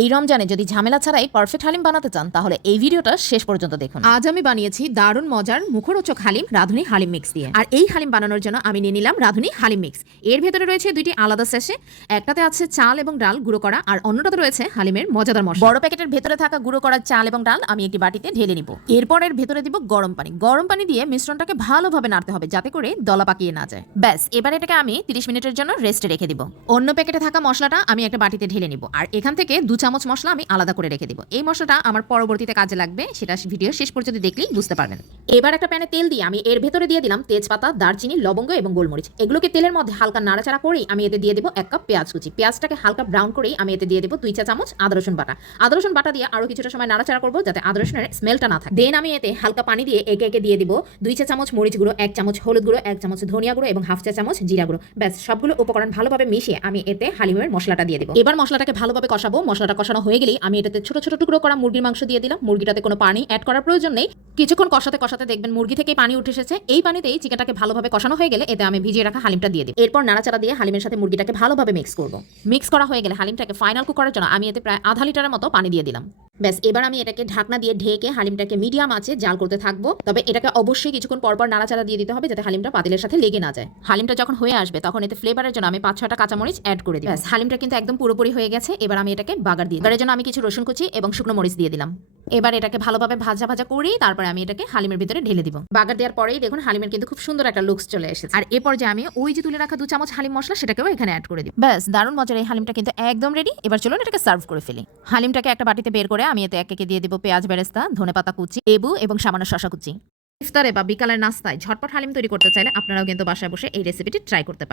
এই রমজানে যদি ঝামেলা ছাড়াই পারফেক্ট হালিম বানাতে চান তাহলে এই ভিডিওটা শেষ পর্যন্ত দেখুন। আজ আমি বানিয়েছি দারুণ মজার মুখরোচক হালিম রাঁধুনি হালিম মিক্স দিয়ে। আর এই হালিম বানানোর জন্য আমি নিয়ে নিলাম রাঁধুনি হালিম মিক্স। এর ভেতরে রয়েছে দুইটি আলাদা সেশে, একটাতে আছে চাল এবং ডাল গুঁড়ো করা আর অন্যটাতে রয়েছে হালিমের মজাদার মশলা। বড় প্যাকেটের ভেতরে থাকা গুঁড়ো করা চাল এবং ডাল আমি একটি বাটিতে ঢেলে নিব। এরপর এর ভেতরে দিব গরম পানি। গরম পানি দিয়ে মিশ্রণটাকে ভালোভাবে নাড়তে হবে যাতে করে দলা পাকিয়ে না যায়। ব্যাস, এবার এটাকে আমি 30 মিনিটের জন্য রেস্টে রেখে দিব। অন্য প্যাকেটে থাকা মশলাটা আমি একটা বাটিতে ঢেলে নিব আর এখান থেকে 2 চামচ মশলা আমি আলাদা করে রেখে দিব। এই মশলাটা আমার পরবর্তীতে কাজে লাগবে, সেটা ভিডিও শেষ পর্যন্ত দেখলেই বুঝতে পারবেন। এবার একটা প্যানে তেল দিয়ে আমি এর ভেতরে দিয়ে দিলাম তেজপাতা, দারচিনি, লবঙ্গ এবং গোলমরিচ। এগুলোকে তেলের মধ্যে হালকা নাড়াচাড়া করেই আমি এতে দিয়ে দেব 1 কাপ পেঁয়াজ কুচি। পেঁয়াজটাকে হালকা ব্রাউন করেই আমি এতে দিয়ে দেব 2 চা চামচ আদা রসুন বাটা। আদা রসুন বাটা দিয়ে আরো কিছুটা সময় নাড়াচাড়া করব যাতে আদা রসুনের স্মেলটা না থাকে। দেন আমি এতে হালকা পানি দিয়ে একে একে দিয়ে দিব 2 চা চামচ মরিচ গুঁড়ো, 1 চামচ হলুদ গুঁড়ো, 1 চামচ ধনিয়া গুঁড়ো এবং হাফ চা চামচ জিরা গুঁড়ো। ব্যাস, সবগুলো উপকরণ ভালোভাবে মিশিয়ে আমি এতে হালিমের মশলাটা দিয়ে দেব। এবার মশলাটাকে ভালোভাবে কষাবো। মশলাটা কষানো হয়ে গেলেই আমি এটাতে ছোট ছোট টুকরো করা মুরগির মাংস দিয়ে দিলাম। মুরগিটাতে কোনো পানি অ্যাড করার প্রয়োজন নেই। কিছুক্ষণ কষাতে কষাতে দেখবেন মুরগি থেকে পানি উঠে এসেছে। এই পানিতেই চিকেনটাকে ভালোভাবে কষানো হয়ে গেলে এতে আমি ভিজিয়ে রাখা হালিমটা দিয়ে দিই। এরপর নাড়াচাড়া দিয়ে হালিমের সাথে মুরগিটাকে ভালোভাবে মিক্স করব। মিক্স করা হয়ে গেলে হালিমটাকে ফাইনাল কুক করার জন্য আমি এতে প্রায় আধা লিটারের মতো পানি দিয়ে দিলাম। ব্যাস, এবার আমি এটাকে ঢাকনা দিয়ে ঢেকে হালিমটাকে মিডিয়াম আঁচে জাল করতে থাকবো। তবে এটাকে অবশ্যই কিছুক্ষণ পরপর নাড়াচাড়া দিয়ে দিতে হবে যাতে হালিমটা পাতিলের সাথে লেগে না যায়। হালিমটা যখন হয়ে আসবে তখন এতে ফ্লেভারের জন্য আমি 5-6টা কাঁচামরিচ অ্যাড করে দিই। ব্যাস, হালিমটা কিন্তু একদম পুরোপুরি হয়ে গেছে। এবার আমি এটাকে বাগার দিয়ে এর জন্য আমি কিছু রসুন কুচি এবং শুকনো মরিচ দিয়ে দিলাম। এবার এটাকে ভালোভাবে ভাজা ভাজা করি, তারপরে আমি এটাকে হালিমের ভিতরে ঢেলে দিব। বাগার দেওয়ার পরেই দেখুন হালিমের কিন্তু খুব সুন্দর একটা লুকস চলে এসেছে। আর এরপর যে আমি ওই যে তুলে রাখা 2 চামচ হালিম মশলা সেটাকেও এখানে অ্যাড করে দিই। ব্যাস, দারুণ মজার এই হালিমটা কিন্তু একদম রেডি। এবার চলুন এটাকে সার্ভ করে ফেলি। হালিমটাকে একটা বাটিতে বের করে আমি এতে একে দিয়ে দিব পেঁয়াজ বেরেস্তা, ধনেপাতা কুচি, লেবু এবং সামান্য শসা কুচি। ইফতারে বা বিকালের নাস্তায় ঝটপট হালিম তৈরি করতে চাইলে আপনারাও কিন্তু বাসায় বসে এই রেসিপিটি ট্রাই করতে পারেন।